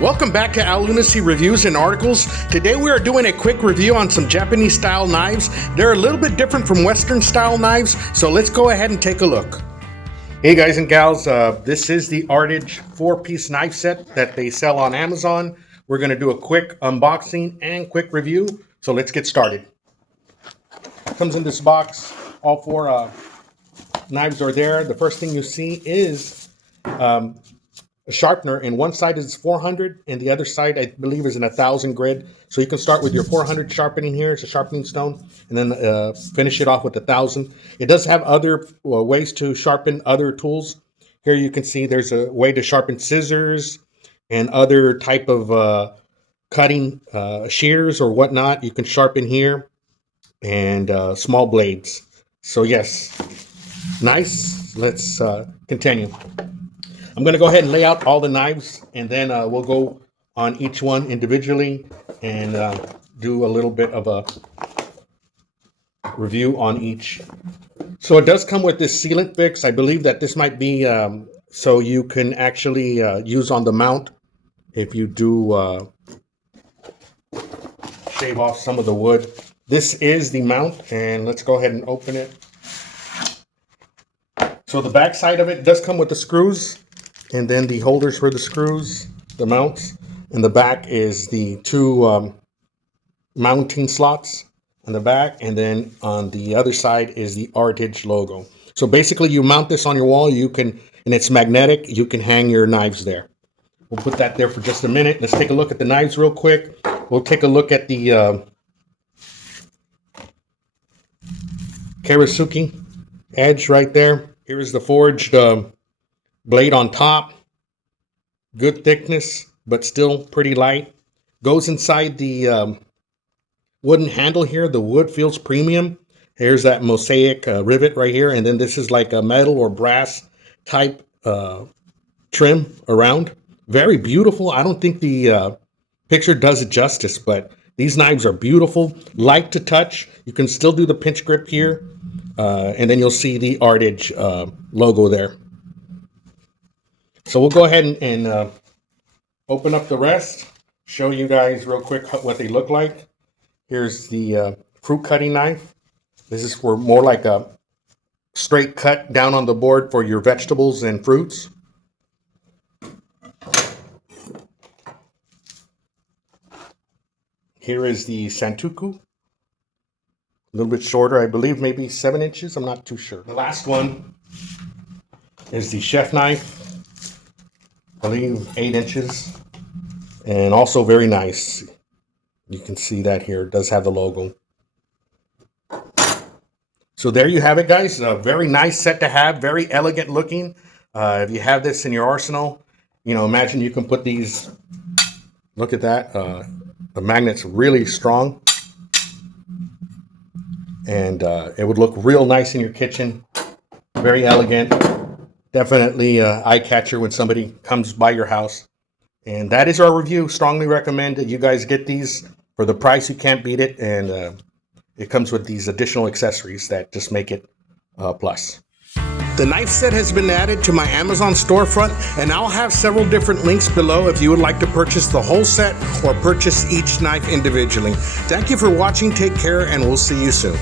Welcome back to Al Lunacy Reviews and Articles. Today we are doing a quick review on some Japanese style knives. They're a little bit different from Western style knives, so let's go ahead and take a look. Hey guys and gals, this is the Artidge 4-piece knife set that they sell on Amazon. We're going to do a quick unboxing and quick review, so let's get started. Comes in this box. All four knives are there. The first thing you see is a sharpener, and one side is 400 and the other side I believe is in 1000 grit. So you can start with your 400 sharpening here. It's a sharpening stone, and then finish it off with 1000. It does have other ways to sharpen other tools. Here you can see there's a way to sharpen scissors and other type of cutting shears or whatnot. You can sharpen here, and small blades. So yes, nice. Let's continue. I'm going to go ahead and lay out all the knives, and then we'll go on each one individually and do a little bit of a review on each. So it does come with this sealant fix. I believe that this might be so you can actually use on the mount if you do shave off some of the wood. This is the mount, and let's go ahead and open it. So the back side of it does come with the screws, and then the holders for the screws, the mounts. And the back is the two mounting slots on the back, and then on the other side is the Artidge logo. So basically you mount this on your wall, you can, and it's magnetic, you can hang your knives there. We'll put that there for just a minute. Let's take a look at the knives real quick. We'll take a look at the Karasuki edge right there. Here is the forged blade on top. Good thickness, but still pretty light. Goes inside the wooden handle here. The wood feels premium. Here's that mosaic rivet right here. And then this is like a metal or brass type trim around. Very beautiful. I don't think the picture does it justice, but these knives are beautiful. Light to touch. You can still do the pinch grip here. And then you'll see the Artidge logo there. So we'll go ahead and open up the rest, show you guys real quick what they look like. Here's the fruit cutting knife. This is for more like a straight cut down on the board for your vegetables and fruits. Here is the Santoku. A little bit shorter, I believe maybe 7 inches. I'm not too sure. The last one is the chef knife. I believe 8 inches. And also very nice. You can see that here. It does have the logo. So there you have it, guys. A very nice set to have. Very elegant looking. If you have this in your arsenal, you know, imagine you can put these. Look at that. The magnet's really strong. And it would look real nice in your kitchen. Very elegant. Definitely eye catcher when somebody comes by your house. And that is our review. Strongly recommend that you guys get these. For the price, you can't beat it. And it comes with these additional accessories that just make it a plus. The knife set has been added to my Amazon storefront, and I'll have several different links below if you would like to purchase the whole set or purchase each knife individually. Thank you for watching. Take care, and we'll see you soon.